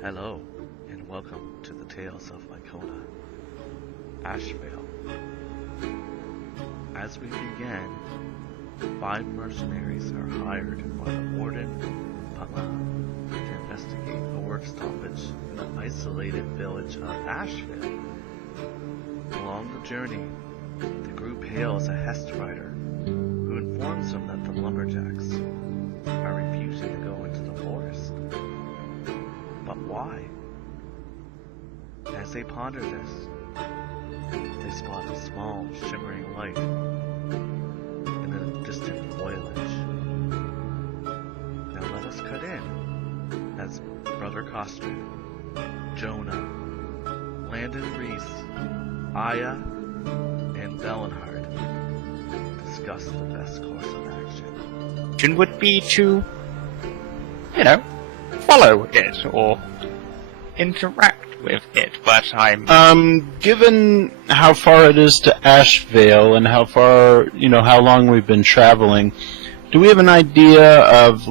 Hello, and welcome to the Tales of Laikona, Ashvale. As we begin, 5 mercenaries are hired by the Warden Palan to investigate a work stoppage in the isolated village of Ashvale. Along the journey, the group hails a Hest rider, who informs them that the lumberjacks are refusing to go into the forest. But why? As they ponder this, they spot a small, shimmering light in the distant foliage. Now let us cut in as Brother Costren, Jonna, Landon Reese, Aeya, and Velenhardt discuss the best course of action. Would be to, follow it or interact with it, but Given how far it is to Ashvale and how far, how long we've been traveling, do we have an idea of,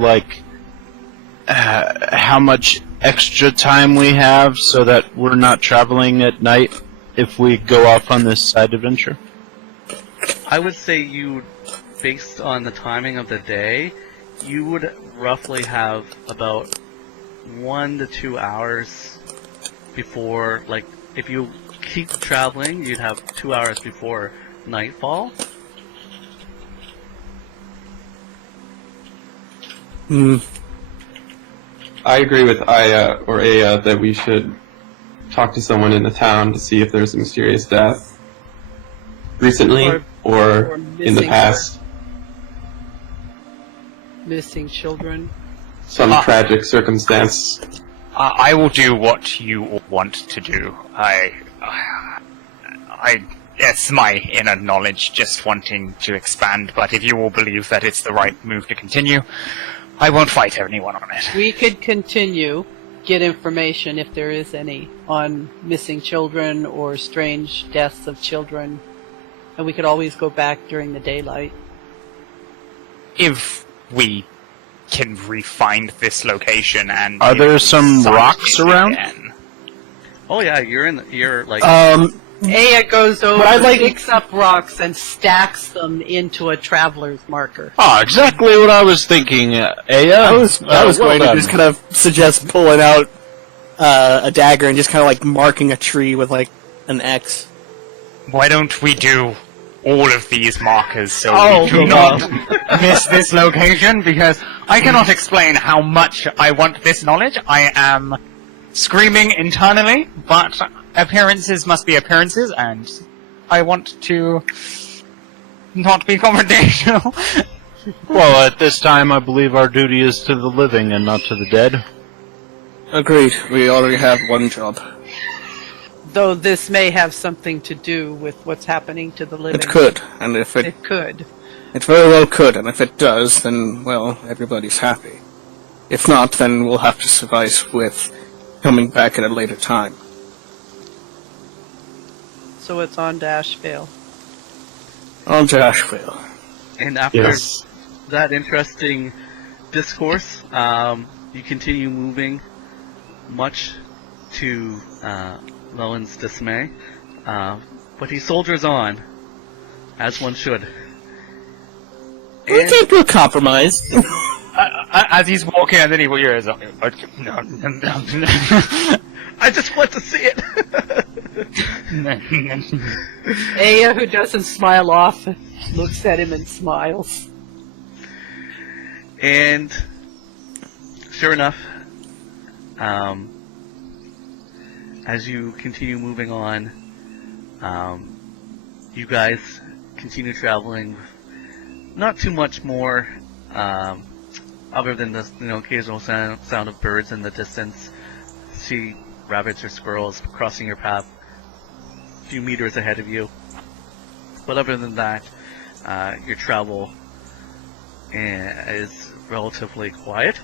how much extra time we have so that we're not traveling at night if we go off on this side adventure? I would say based on the timing of the day, you would roughly have about 1 to 2 hours before, if you keep traveling, you'd have 2 hours before nightfall. I agree with Aeya that we should talk to someone in the town to see if there's a mysterious death recently or in the past. Missing children. Some tragic circumstance. I will do what you want to do. It's my inner knowledge just wanting to expand, but if you all believe that it's the right move to continue, I won't fight anyone on it. We could continue, get information if there is any, on missing children or strange deaths of children, and we could always go back during the daylight. If we can re-find this location and... Are there some rocks around? Again. Oh yeah, you're Aeya goes over, picks up rocks, and stacks them into a traveler's marker. Oh, exactly what I was thinking, Aeya. I was going to just kind of suggest pulling out a dagger and just kind of marking a tree with an X. Why don't we do all of these markers so we do not miss this location? Because I cannot explain how much I want this knowledge. I am screaming internally, but appearances must be appearances, and I want to not be confrontational. Well, at this time, I believe our duty is to the living and not to the dead. Agreed. We already have one job. Though this may have something to do with what's happening to the living. It could, and if it could. It very well could, and if it does, then, well, everybody's happy. If not, then we'll have to suffice with coming back at a later time. So it's on to Ashvale. On to Ashvale. And after that interesting discourse, you continue moving, much to Lowen's dismay, but he soldiers on, as one should. We can't do a compromise. As he's walking, and then he hears, I just want to see it! Aeya, who doesn't smile off, looks at him and smiles. And sure enough, as you continue moving on, you guys continue traveling. Not too much more, other than the occasional sound of birds in the distance. See rabbits or squirrels crossing your path a few meters ahead of you. But other than that, your travel is relatively quiet.